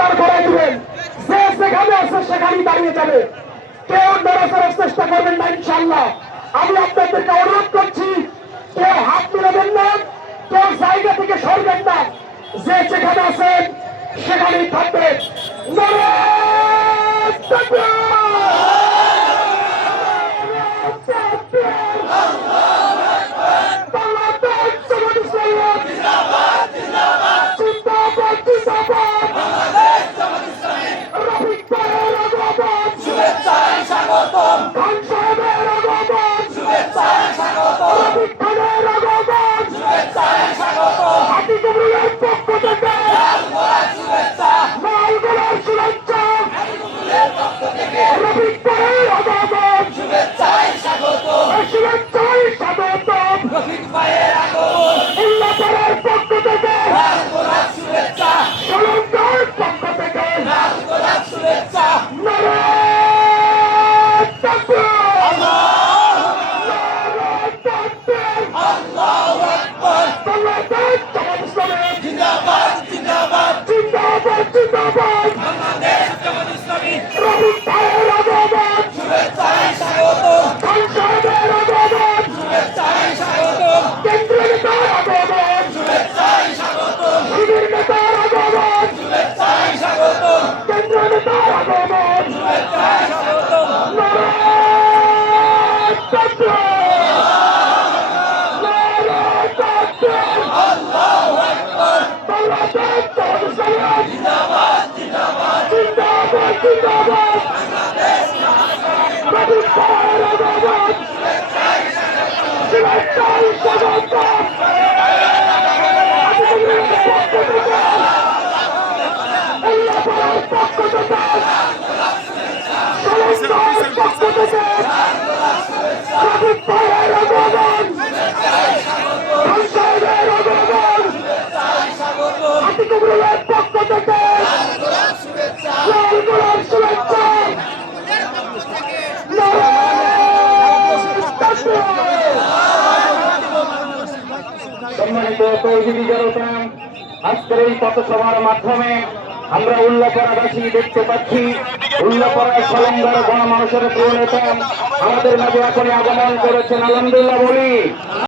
দাঁড় করাই দিবেন, যে যেখানে আছে সেখানেই দাঁড়িয়ে যাবে, কেউ নড়াচড়ার চেষ্টা করবেন না ইনশাআল্লাহ। আমি আপনাদেরকে অনুরোধ করছি, কেউ হাত মিলাবেন না, কেউ জায়গা থেকে সরবেন না, যে যেখানে আছেন সেখানেই থাকবেন। নারায়ে তাকবীর! সম্মানিত তৌহিদি জনতা, আজকের এই পথসভার মাধ্যমে আমরা উল্লাপাড়াবাসী দেখতে পাচ্ছি উল্লাপাড়ায় সলঙ্গার গণমানুষের প্রিয় নেতা আমাদের মাঝে এখনই আগমন করেছেন। আলহামদুলিল্লাহ বলি।